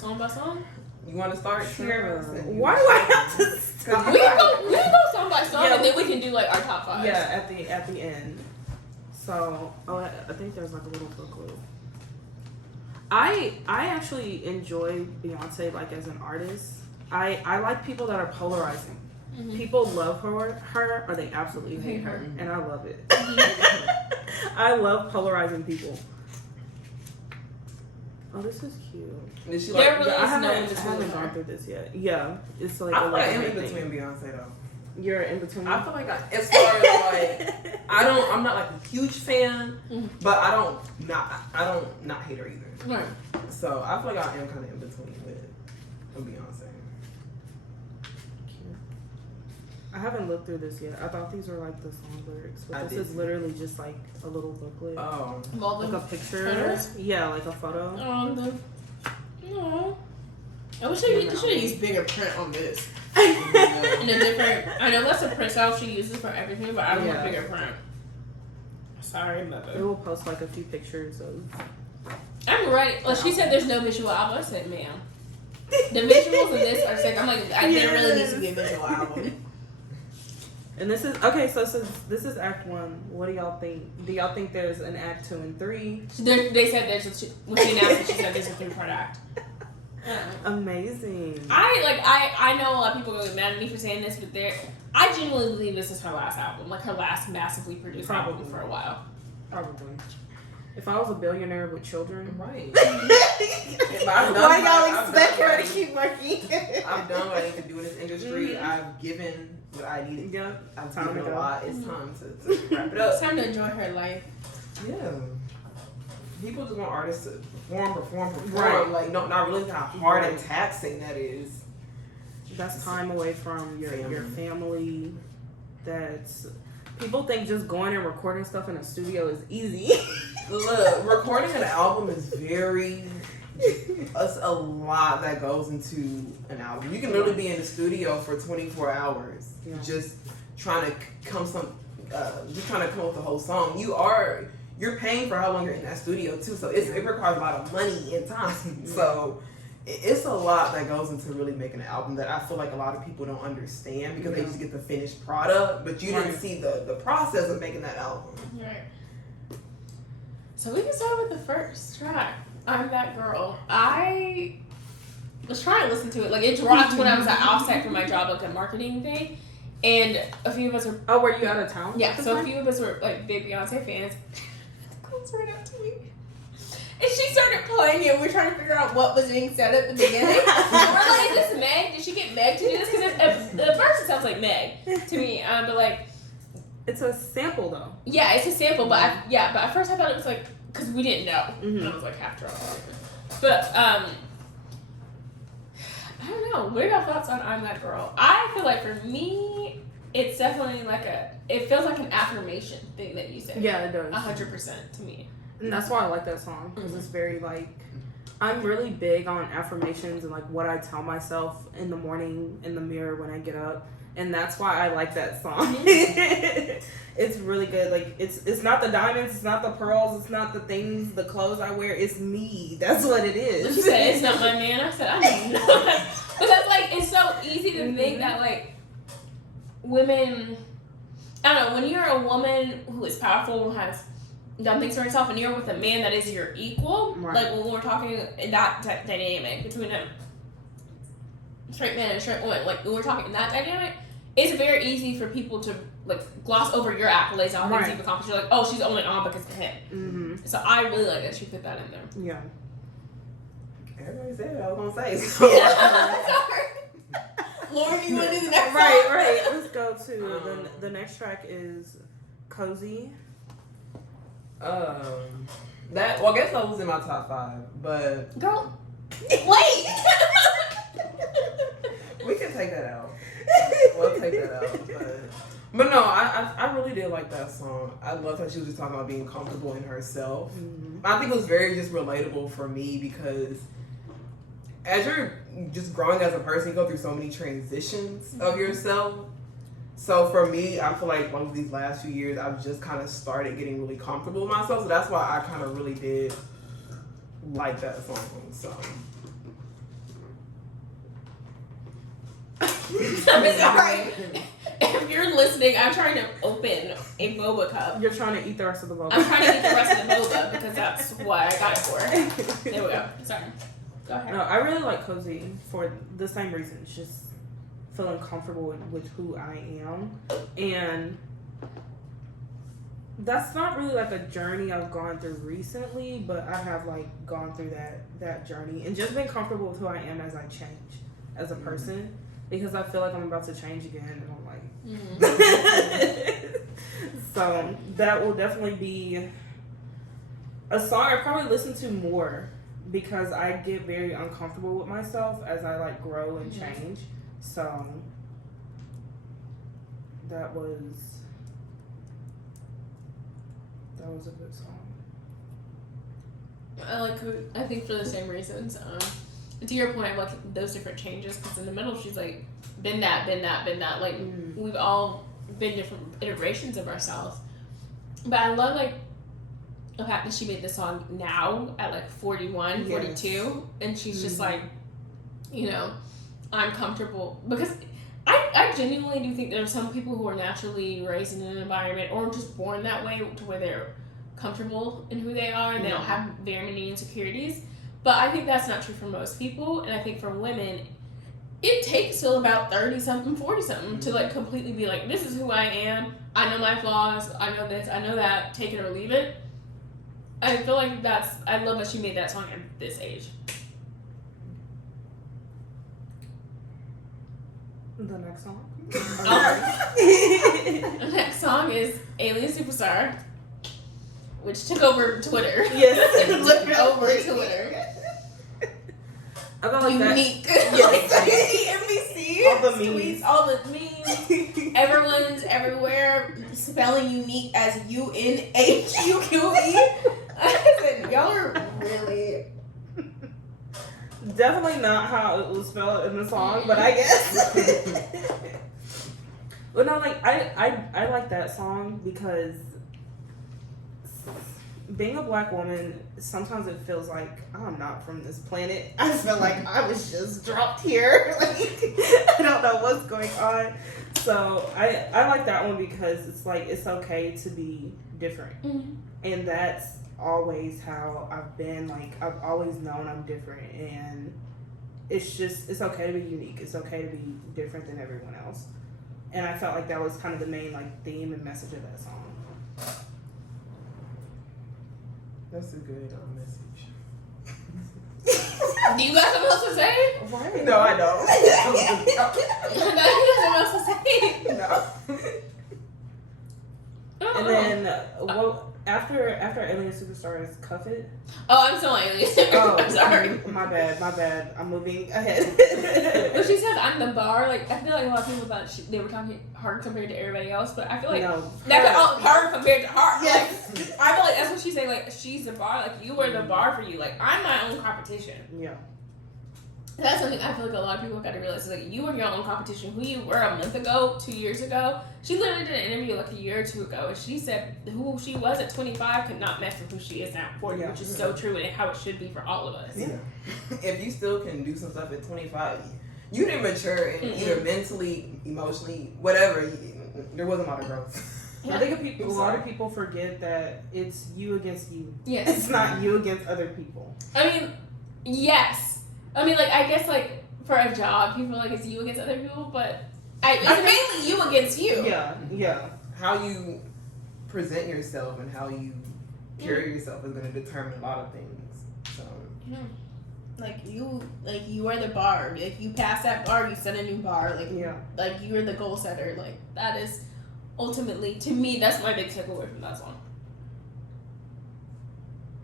song by song? You want to start? Sure. Why do I have to stop? We can go song by song, and then we can do like our top 5. Yeah, at the end. So, I think there's like a little booklet. I actually enjoy Beyonce like as an artist. I like people that are polarizing. Mm-hmm. People love her or they absolutely hate her, and I love it. I love polarizing people. Oh, this is cute. Is she there like? really I is no in haven't between. gone through this yet. Yeah, it's like I feel like I'm in thing. between Beyonce though. You're in between. I feel like as far as like I'm not like a huge fan, but I don't not hate her either. Right. So I feel like I am kind of in between with Beyonce. I haven't looked through this yet. I thought these were like the song lyrics, but this is literally just like a little booklet. Oh, like a picture. Photos? Yeah, like a photo. No. I wish they should have used bigger print on this. yeah. In a different. I know that's a print style she uses for everything, but I don't want bigger print. Sorry, It mother. will post like a few pictures of. I'm ready. Well, she said there's no visual album. I said, ma'am. The visuals of this are sick. I'm like, there really needs to be a visual album. And this is okay. So this is Act 1. What do y'all think? Do y'all think there's an Act 2 and 3? They said there's when she announced it, she said there's a 3-part act. Amazing. I know a lot of people are going to be mad at me for saying this, but I genuinely believe this is her last album, like her last massively produced album for a while. Probably. If I was a billionaire with children, Right. Why y'all expect her to keep working? I've done what I need to do in this industry. I've given what I needed. Yeah. I've Time given to a go. lot. It's time to wrap it It's up. time to enjoy her life. Yeah. People just want artists to perform. Right. Like, not realizing how hard and taxing that is. That's time away from your family. That's people think just going and recording stuff in a studio is easy. Look, recording an album is it's a lot that goes into an album. You can literally be in the studio for 24 hours just trying to come up with the whole song. You're paying for how long you're in that studio too, so it requires a lot of money and time. So it's a lot that goes into really making an album that I feel like a lot of people don't understand because they just get the finished product, but you didn't see the process of making that album. Right. So we can start with the first track, I'm That Girl. I was trying to listen to it. Like, it dropped when I was at Offset for my job, like a marketing thing. And a few of us were... Oh, were you out of town? Yeah, so a few of us were, like, big Beyonce fans. Comes right up to me. And she started playing it. We're trying to figure out what was being said at the beginning. And we're like, is this Meg? Did she get Meg to do this? Because at first it sounds like Meg to me. But, like... It's a sample, though. Yeah, it's a sample, but at first I thought it was like, because we didn't know. And I was like half drunk. But, I don't know. What are your thoughts on I'm That Girl? I feel like for me, it's definitely like it feels like an affirmation thing that you said. Yeah, it does. 100% to me. And that's why I like that song, because it's very like, I'm really big on affirmations and like what I tell myself in the morning in the mirror when I get up. And that's why I like that song. It's really good. Like it's not the diamonds, it's not the pearls, it's not the things, the clothes I wear. It's me. That's what it is. You said it's not my man. I said I didn't know that. Because like it's so easy to think that like women. I don't know, when you're a woman who is powerful, who has done things for herself, and you're with a man that is your equal, like when we're talking in that dynamic between a straight man and a straight woman, like when we're talking in that dynamic, it's very easy for people to like gloss over your accolades and all things you've accomplished. You're like, oh, she's only on because of him. So I really like that she put that in there. Yeah. Everybody said what I was gonna say. So. Lauren, you want to do the next Right. Let's go to the next track is Cozy. I guess that was in my top 5, but Girl, wait. we can take that out. We'll take that out. But no, I really did like that song. I love how she was just talking about being comfortable in herself. I think it was very just relatable for me because as you're just growing as a person, you go through so many transitions of yourself. So for me, I feel like one of these last few years, I've just kind of started getting really comfortable with myself. So that's why I kind of really did like that song. So I'm sorry. If you're listening, I'm trying to open a boba cup. You're trying to eat the rest of the boba. I'm trying to eat the rest of the boba because that's what I got it for. There we go. Sorry. Go ahead. No, I really like Cozy for the same reasons. Just feeling comfortable with who I am. And that's not really like a journey I've gone through recently, but I have like gone through that journey and just been comfortable with who I am as I change as a person, because I feel like I'm about to change again and I'm like so that will definitely be a song I probably listen to more, because I get very uncomfortable with myself as I like grow and change. So that was a good song. I think for the same reasons. To your point of like those different changes, because in the middle she's like been that. Like we've all been different iterations of ourselves. But I love like the fact that she made this song now at like 41, 42, and she's just like, you know, I'm comfortable, because I genuinely do think there are some people who are naturally raised in an environment or just born that way to where they're comfortable in who they are and they don't have very many insecurities. But I think that's not true for most people, and I think for women, it takes till about 30-something, 40-something to like completely be like, this is who I am, I know my flaws, I know this, I know that, take it or leave it. I feel like I love that she made that song at this age. The next song? The next song is Alien Superstar, which took over Twitter. Yes. Took over Twitter. I felt like Unique. NBC. All the memes. Tweets, all the memes. Everyone's everywhere spelling unique as UNHUQE. I said, y'all are really. definitely not how it was spelled in the song, but I guess. But no, like I like that song because being a black woman, sometimes it feels like I'm not from this planet. I feel like I was just dropped here. Like I don't know what's going on. So I like that one because it's like it's okay to be different, and that's always how I've been. Like I've always known I'm different, and it's okay to be unique. It's okay to be different than everyone else. And I felt like that was kind of the main like theme and message of that song. That's a good message. Do you got something else to say? Right. No, I don't. No, you got something else to say. No. And then after Alien Superstar is Cuff It. Oh, I'm still Alien. Oh, I'm sorry. My bad. I'm moving ahead. When she said I'm the bar, like I feel like a lot of people thought they were talking her compared to everybody else, but I feel like No, her compared to her. Yes. Like, I feel like that's what she's saying. Like she's the bar. Like you were the bar for you. Like I'm my own competition. Yeah. That's something I feel like a lot of people got to realize. Is like you were your own competition. Who you were a month ago, 2 years ago. She literally did an interview like a year or two ago, and she said who she was at 25 could not mess with who she is now at 40, which is so true and how it should be for all of us. Yeah. If you still can do some stuff at 25, you didn't mature and either mentally, emotionally, whatever. There wasn't a lot of growth. I think a lot of people forget that it's you against you. Yes. It's not you against other people. I mean, yes. I mean, like, I guess, like, for a job, people are like, it's you against other people, but it's mainly you against you. Yeah. How you present yourself and how you carry yourself is going to determine a lot of things. So, Like you are the bar. Like you pass that bar, you set a new bar. Like like you're the goal setter. Like That is ultimately, to me, that's my big takeaway from that song.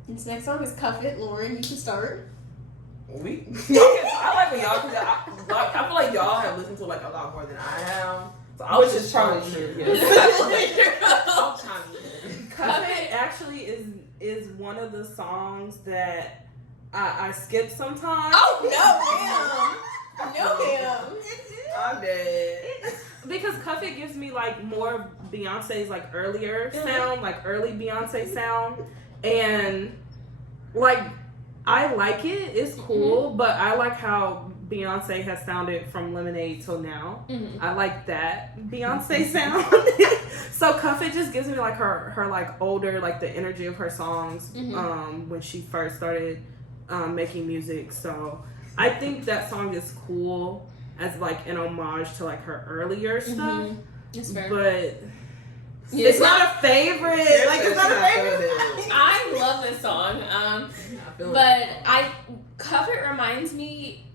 this next song is Cuff It. Lauren, you can start. I like when y'all, I feel like y'all have listened to like a lot more than I have. So I was just probably true. true. I'll chime in. Cuff It actually is one of the songs that I skip sometimes. Oh no, ma'am. No, ma'am. I'm dead. Because Cuff It gives me like more Beyonce's like earlier sound, like early Beyonce sound, and like I like it. It's cool, but I like how Beyonce has sounded from Lemonade till now. Mhm. I like that Beyonce sound. So Cuff It just gives me like her like older, like the energy of her songs when she first started making music. So I think that song is cool as like an homage to like her earlier stuff. It's fair. But Yeah, it's not a favorite. Like it's not a favorite. I love this song. But Cuff It reminds me,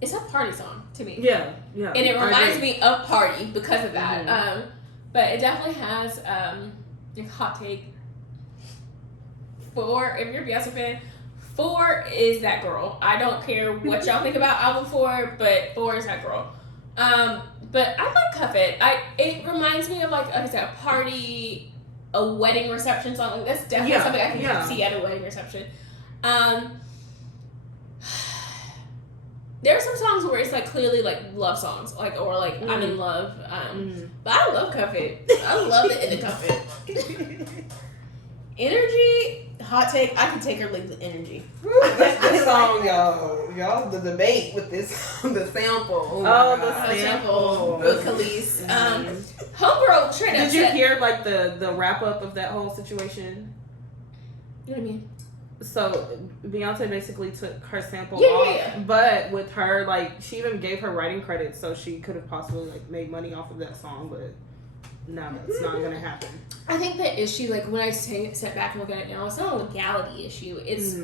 it's a party song to me. Yeah. And it reminds me of party because of that. But it definitely has a hot take. 4, if you're a Beyonce fan, 4 is that girl. I don't care what y'all think about album 4, but 4 is that girl. But I like Cuff It. It reminds me of like I said, a party, a wedding reception song. Like, that's definitely something I can see at a wedding reception. There are some songs where it's like clearly like love songs, like or like I'm in love. But I love Cuff It. I love it in the Cuff It. Energy, hot take. I can take or leave the energy. This song, y'all, the debate with this, the sample. The sample with Khalees. Homegirl straight up. Did you hear like the wrap up of that whole situation? What do you mean? So Beyonce basically took her sample Yeah. but with her like she even gave her writing credit, so she could have possibly like made money off of that song, but no, that's not gonna happen. I think the issue, like when I step back and look at it now, it's not a legality issue. It's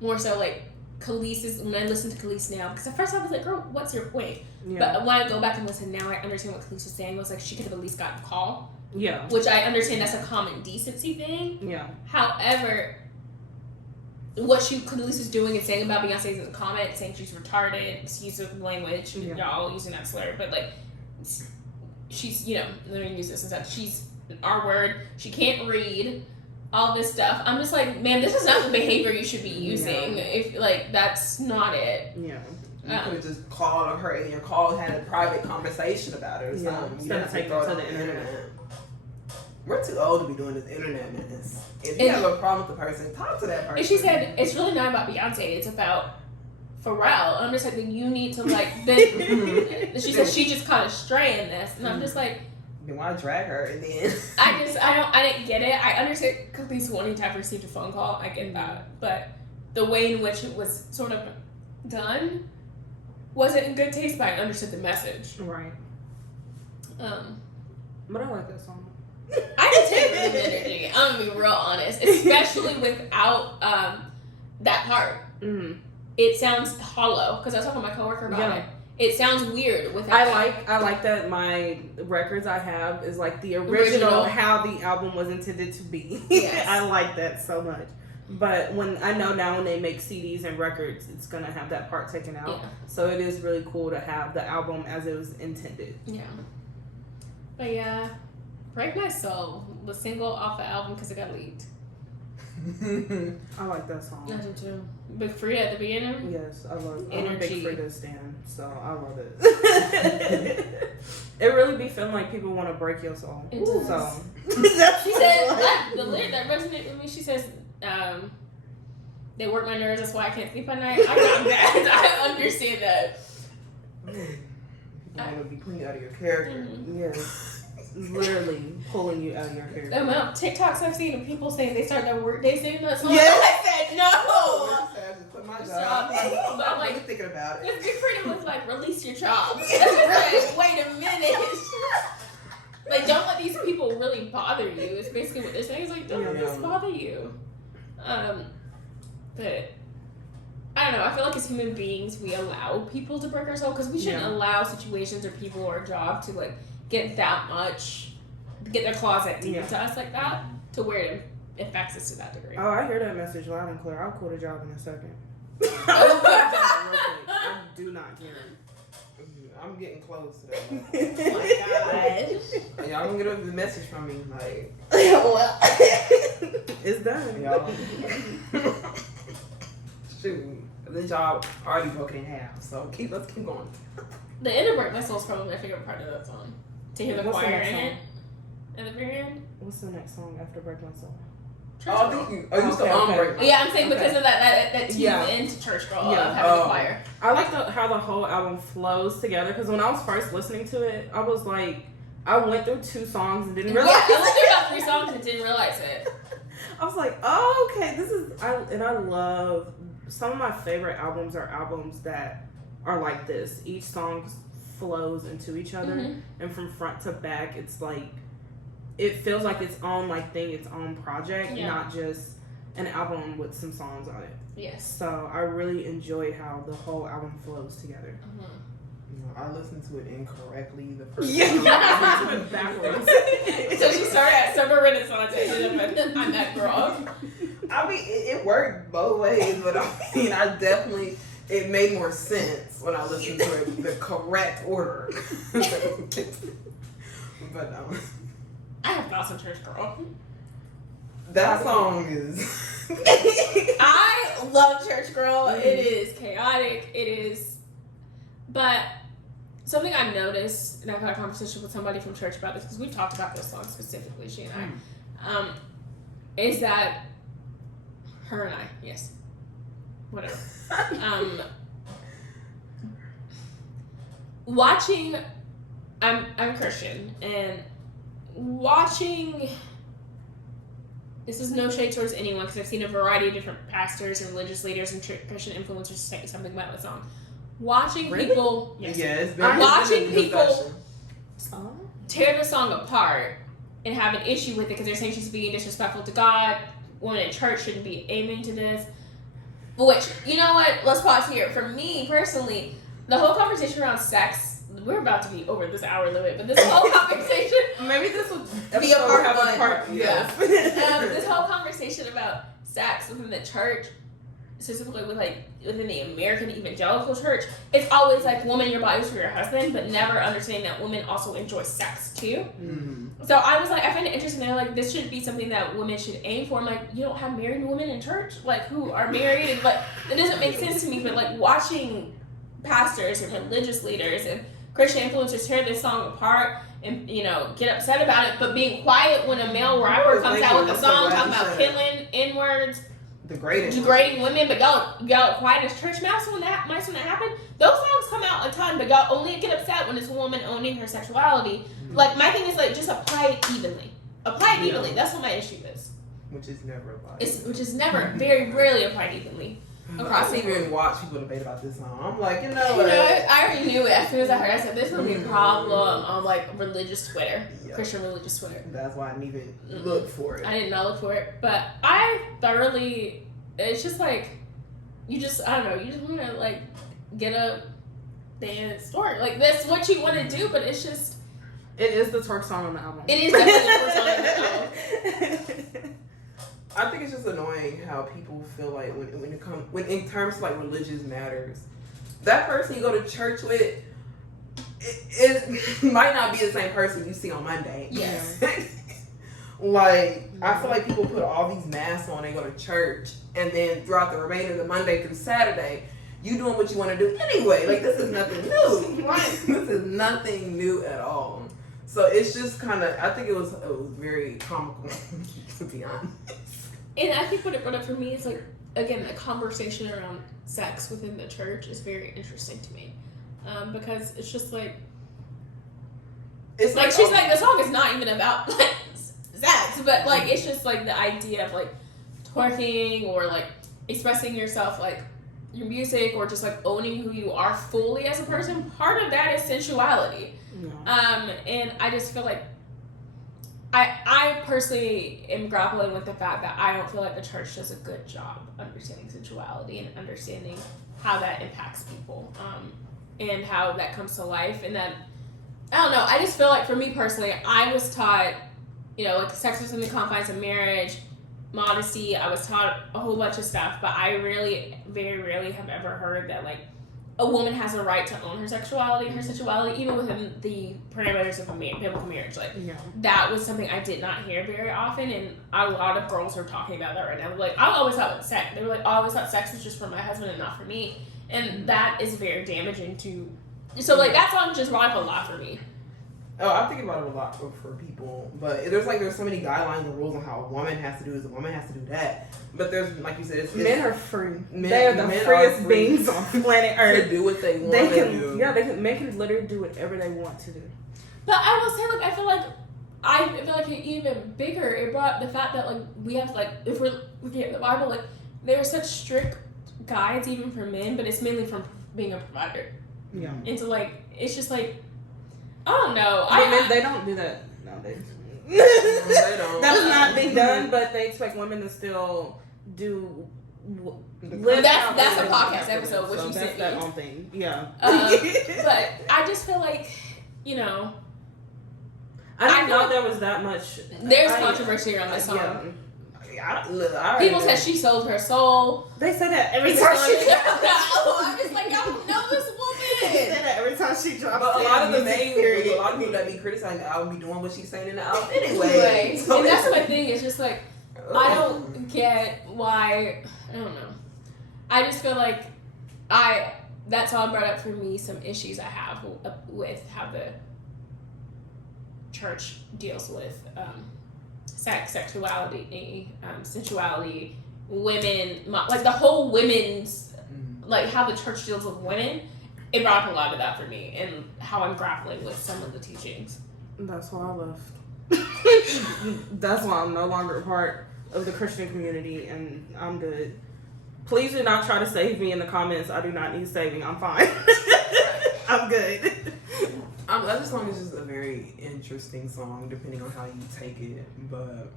more so like Khalees is, when I listen to Khalees now, because at first I was like, girl, what's your point? Yeah. But when I go back and listen now, I understand what Khalees was saying. It was like she could have at least gotten a call. Yeah. Which I understand that's a common decency thing. Yeah. However, what Khalees is doing and saying about Beyonce is a comment, saying she's retarded, excuse the language, y'all using that slur, but like, she's, let me use this instead. She's an R word, she can't read, all this stuff. I'm just like, man, this is not the behavior you should be using. If like, that's not it. Yeah. You could have just called her in your call, had a private conversation about it or something. Instead of taking it to the internet. We're too old to be doing this internet business. If you have a problem with the person, talk to that person. And she said, it's really not about Beyonce, it's about Pharrell. I'm just like, then you need to like, she said she just caught a stray in this. And I'm just like, then why drag her? And then I didn't get it. I understand Khalees wanting to have received a phone call. I get that. But the way in which it was sort of done wasn't in good taste, but I understood the message. Right. But I like that song. I can take the energy. I'm gonna be real honest, especially without that part. It sounds hollow because I was talking to my coworker about it. It sounds weird without. I like that my records I have is like the original how the album was intended to be. Yes. I like that so much. But when they make CDs and records, it's gonna have that part taken out. Yeah. So it is really cool to have the album as it was intended. Yeah. But yeah. Break My Soul was single off the album because it got leaked. I like that song. I do too. Big Frida at the beginning? Yes, I love it. Energy. I'm a Big Frida stan, so I love it. It really be feeling like people want to break your soul. It does. So. She said, the lyric that resonated with me, she says, they work my nerves, that's why I can't sleep at night. I got that. I understand that. You want to be putting you out of your character. Yes. Literally pulling you out of your character. The amount of TikToks I've seen of people saying they start their work day singing that song. Yes. I said no. I just quit my job. But I'm like, thinking about it. If Big Freedom was like, release your job. Like, wait a minute. Like, don't let these people really bother you. It's basically what they're saying. It's like, don't let this bother you. But I don't know. I feel like as human beings, we allow people to break our soul because we shouldn't allow situations or people or a job to like get that much, get their claws that deep into us like that, to where it affects us to that degree. Oh, I hear that message loud and clear. I'll quit a job in a second. I do not care. I'm getting close to that. Oh my gosh. Y'all gonna get the message from me, like. Well, it's done, y'all. Shoot, the job already broken in half, so let's keep going. The end of Break My Soul is probably my favorite part of that song. To hear the choir in it at the very end. What's the next song after Break My Soul? Church Oh, Girl. I used to break my Yeah, I'm saying because of that tease into Church Girl of having a choir. I like how the whole album flows together, because when I was first listening to it, I was like, I went through 2 songs and didn't realize. Yeah, I went through about 3 songs and didn't realize it. I was like, oh, okay, I love, some of my favorite albums are albums that are like this. Each song flows into each other, and from front to back, it's like, it feels like its own like thing, its own project, not just an album with some songs on it. Yes. So I really enjoyed how the whole album flows together. I listened to it incorrectly the first Yeah, time. I listened to it backwards. So she started at Summer Renaissance and ended up at I'm that girl. I mean, it worked both ways, but I definitely, it made more sense when I listened to it the correct order. But I have thoughts on Church Girl. that song is. I love Church Girl. It is chaotic. It is, but something I've noticed, and I've had a conversation with somebody from church about this because we've talked about this song specifically, she and I, is that her and I, yes, whatever. Watching, I'm Christian, and watching. This is no shade towards anyone because I've seen a variety of different pastors and religious leaders and Christian influencers say something about the song. Watching people, watching people tear the song apart and have an issue with it because they're saying she's being disrespectful to God. Women in church shouldn't be aiming to this. Which, you know what? Let's pause here. For me personally, the whole conversation around sex. We're about to be over this hour limit, but this whole conversation. Maybe this would be a part one. Yeah. This whole conversation about sex within the church, specifically within the American evangelical church, it's always like woman, your body's for your husband, but never understanding that women also enjoy sex too. So I was like, I find it interesting. They're like, this should be something that women should aim for. I'm like, you don't have married women in church, like who are married, and like it doesn't make sense to me. But like watching pastors and religious leaders and Christian influencers tear this song apart and get upset about it, but being quiet when a male rapper comes out with a song talking about killing, N-words, degrading women, but y'all quiet as church mouse when that happened. Those songs come out a ton, but y'all only get upset when it's a woman owning her sexuality. Like my thing is like just apply it evenly. Apply it evenly. That's what my issue is. Which is never applied. Which is never, very rarely applied evenly. I didn't even watch people debate about this song. I'm like, I already knew it as soon as I heard. I said this would be a problem on like religious Twitter, Christian religious Twitter. That's why I didn't even look for it. I did not look for it, but I thoroughly. It's just like you just want to like get up, dance, twerk. Like that's what you want to do, but it's just. It is the twerk song on the album. It is definitely the twerk song on the album. I think it's just annoying how people feel like when in terms of like religious matters, that person you go to church with, it might not be the same person you see on Monday. Yes. Like I feel like people put all these masks on and go to church, and then throughout the remainder of the Monday through Saturday, you doing what you want to do anyway. Like this is nothing new. This is nothing new at all. So it's just kind of, I think it was very comical to be honest. And I think what it brought up for me is like, again, the conversation around sex within the church is very interesting to me. Because it's just like, she's like, the song is not even about like sex, but like, it's just like the idea of like twerking or like expressing yourself, like your music or just like owning who you are fully as a person. Part of that is sensuality. Yeah. And I just feel like I personally am grappling with the fact that I don't feel like the church does a good job understanding sensuality and understanding how that impacts people, and how that comes to life. And that, I don't know, I just feel like for me personally, I was taught, like sex within the confines of marriage, modesty. I was taught a whole bunch of stuff, but I very rarely have ever heard that like a woman has a right to own her sexuality and her sensuality, even within the parameters of a biblical marriage. Like, that was something I did not hear very often, and a lot of girls are talking about that right now. Like, I always thought sex was just for my husband and not for me, and that is very damaging to. So, like, that song just brought up a lot for me. Oh, I'm thinking about it a lot for people, but there's so many guidelines and rules on how a woman has to do this, a woman has to do that. But there's, like you said, men are free. They are the freest beings on planet Earth. To do what they want They to can, do. yeah, men can literally do whatever they want to do. But I will say, like, I feel like even bigger, it brought the fact that, like, we have to, like, if we're looking at the Bible, like, there are such strict guides even for men, but it's mainly from being a provider. Yeah. And so, like, it's just like, I don't know. They don't do that nowadays. They don't. That is not being done, but they expect women to still do. Live that's a podcast episode, which you that's sent that me. own thing. Yeah. But I just feel like, you know, I didn't I know feel there was that much. there's controversy around this song. Yeah. People said she sold her soul. They say that every No, time she. I'm just like, I don't know this They say woman. that every time she drops. But a lot of period. a lot of people that be criticizing the album be doing what she's saying in the album anyway. Right. So And that's my thing. It's just like, I don't get why. I don't know. I just feel like that song brought up for me some issues I have with how the church deals with sex, sexuality, sensuality, women, like the whole women's, like how the church deals with women. It brought up a lot of that for me and how I'm grappling with some of the teachings. That's why I left. That's why I'm no longer a part of the Christian community, and I'm good. Please do not try to save me in the comments. I do not need saving. I'm fine. I'm good. That song is just a very interesting song, depending on how you take it. But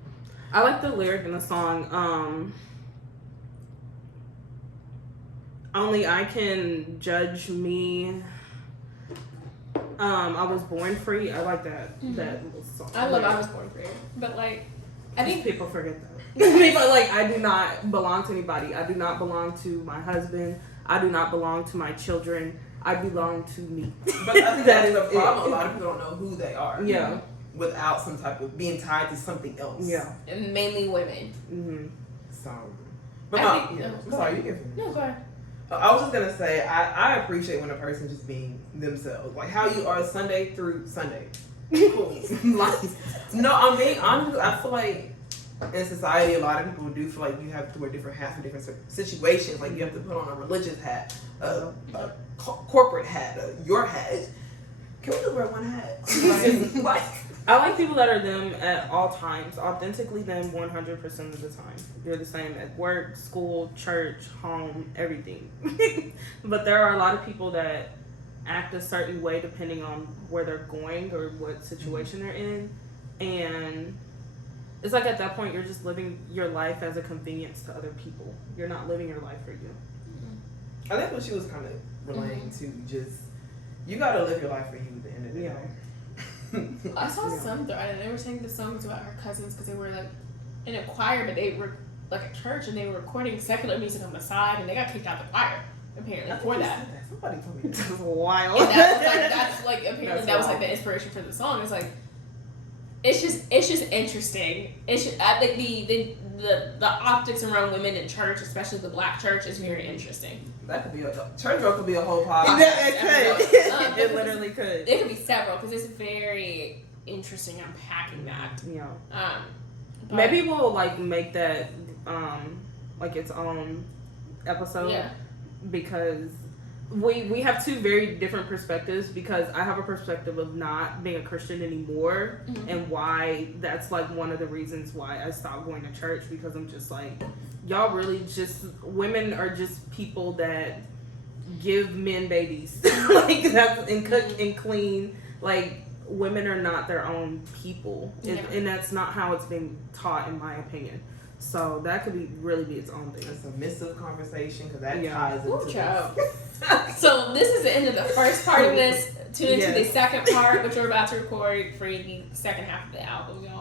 I like the lyric in the song. Only I can judge me. I was born free. I like that that little song. I love I Was Born Free, but like, I think people forget that. People like, I do not belong to anybody. I do not belong to my husband. I do not belong to my children. I belong to me. But I think that is a problem. A lot of people don't know who they are. Yeah. Without some type of being tied to something else. Yeah. and mainly women. Mm-hmm. So, but I no, think- I'm sorry, you can finish. No, go ahead. I was just gonna say I appreciate when a person just being themselves, like how you are Sunday through Sunday. Like, no, I'm being honest. I feel like in society, a lot of people do feel like you have to wear different hats for different situations. Like you have to put on a religious hat, a corporate hat, your hat. Can we just wear one hat? Like, I like people that are them at all times, authentically them 100% of the time. They're the same at work, school, church, home, everything. But there are a lot of people that act a certain way depending on where they're going or what situation they're in. And it's like at that point, you're just living your life as a convenience to other people. You're not living your life for you. I think what she was kind of relating to, just you gotta live your life for you at the end of the day. I saw some thread and they were saying the song was about her cousins because they were like in a choir, but they were like at church and they were recording secular music on the side and they got kicked out the choir apparently for that. Somebody told me that. It's wild. And that's like apparently That's that was like wild. the inspiration for the song. It's like it's just interesting. It's just, I think the optics around women in church, especially the black church, is very interesting. That could be church girl could be a whole podcast. It could. It literally could. It could be several because it's very interesting unpacking that. Yeah. But- Maybe we'll like make that like its own episode. Yeah. Because we have two very different perspectives, because I have a perspective of not being a Christian anymore, and why that's like one of the reasons why I stopped going to church, because I'm just like, y'all really just, women are just people that give men babies. Like that's, and cook and clean. Like women are not their own people, and that's not how it's being taught, in my opinion. So that could really be its own thing. It's a submissive conversation because that Yeah. ties into child. this. So this is the end of the first part of this. Tune into the Yes. second part, which we're about to record for the second half of the album, y'all.